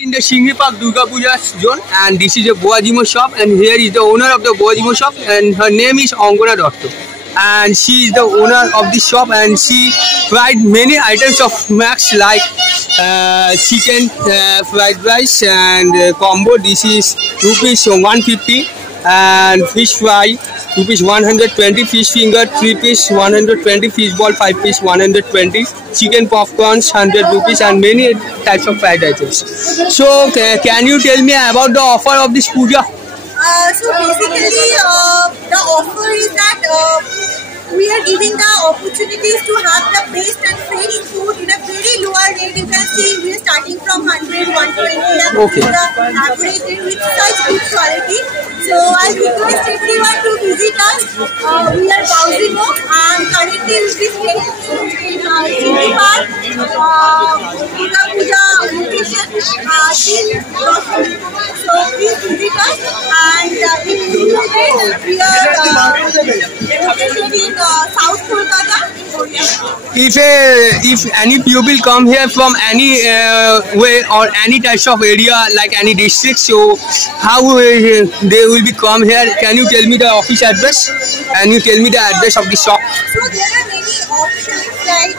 In the Shinghi Park Durga Puja zone, and this is a Boajimo shop, and here is the owner of the Boajimo shop, and her name is Angona Dotto, and she is the owner of this shop, and she fried many items of snacks like chicken fried rice and combo. This is rupees 150, and fish fry rupees 120, fish finger 3 piece 120, fish ball 5 piece 120, chicken popcorns 100 rupees, and many types of fried items. So can you tell me about the offer of this puja? So basically the offer is that we are giving the opportunities to have the best and fresh food in a very lower rate. You can see we are starting from 100, 120 and okay. The average rate with such good quality. So I request everyone to visit us. We are Boajimo, and currently we is in Shinghi Park, Durga Puja location till Roshni. So please visit us, and in we are located in South Kolkata. If any people come here from any way or any types of area, like any district, so how they will be come here? Can you tell me the office address? Can you tell me the address of the shop? So there are many options like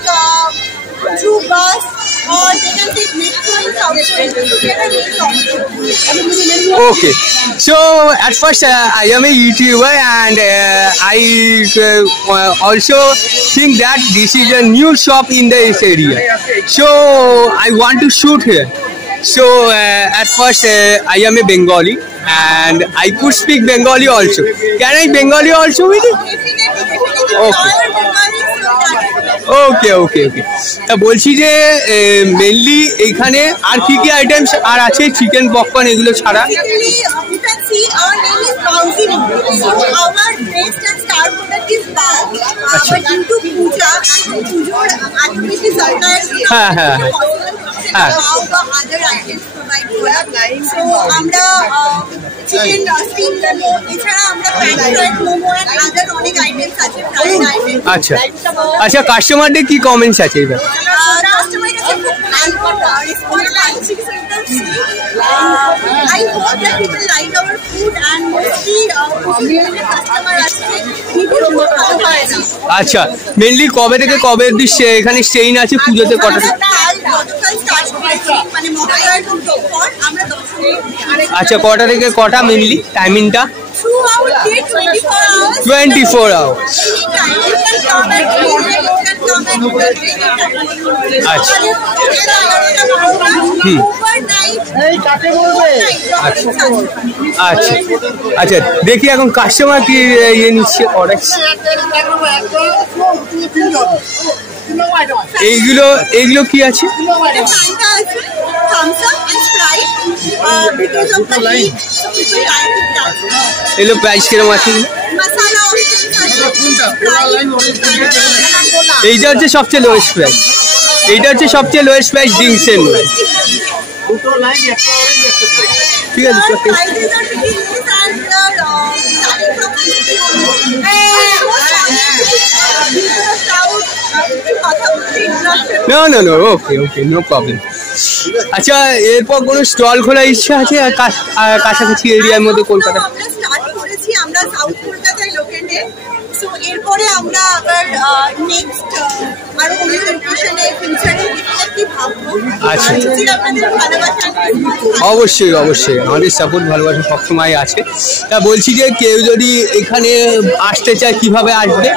through bus, or they can take metro in South Kolkata. So there are many options. Okay, so at first I am a YouTuber, and I also think that this is a new shop in this area, so I want to shoot here. So at first I am a Bengali, and I could speak Bengali also. Can I Bengali also with it? Okay. Okay. তা বলছি যে mainly এখানে আর কি কি items আর আছে chicken popcorn এগুলো ছাড়া? You can see our name is Boajimo. So our best and star product is bag. But due to puja and pujor activities are there. How the other items provide product. So আমরা chicken steam momo, এছাড়া আমরা pan-fried momo and other অনেক items আছে fried items. আচ্ছা আচ্ছা, কাস্টমারদের কি comments আছে এবার? কাস্টমার কাছে খুব ভালো রেসপন্স পাচ্ছি। I hope that people like our food, and mostly customer আছে খুব ভালো হয় না। আচ্ছা, মেইনলি কবে থেকে কবে অবধি এখানে স্টেইন আছে পুজোতে কটা? আচ্ছা, কটা থেকে কটা মেইনলি টাইমিংটা? 24 hours. আচ্ছা আচ্ছা আচ্ছা, দেখি এখন কাস্টমার কি ইয়ে নিচ্ছে অর্ডার। এইগুলো কি আছে? এগুলো প্রাইস কিরকম আছে? এইটা হচ্ছে সবচেয়ে লোয়েস্ট প্রাইস, এইটা হচ্ছে সবচেয়ে লোয়েস্ট প্রাইস ড্রিঙ্কসের মধ্যে। ঠিক আছে, no, okay, no problem. আচ্ছা, এরপর কোনো স্টল খোলার ইচ্ছা আছে কাছাকাছি এরিয়ার মধ্যে কলকাতা? আমরা স্টার্ট করেছি, আমরা সাউথ কলকাতায় লোকেটেড। সো এরপরে আমরা আবার নেক্সট আরো অনেক লোকেশনে ফিউচারে কি ভাববো। আচ্ছা, আপনাদের ভালোবাসা অবশ্যই আমাদের সাপোর্ট ভালোবাসা সবসময় আছে। তা বলছি যে কেউ যদি এখানে আসতে চায় কিভাবে আসবে?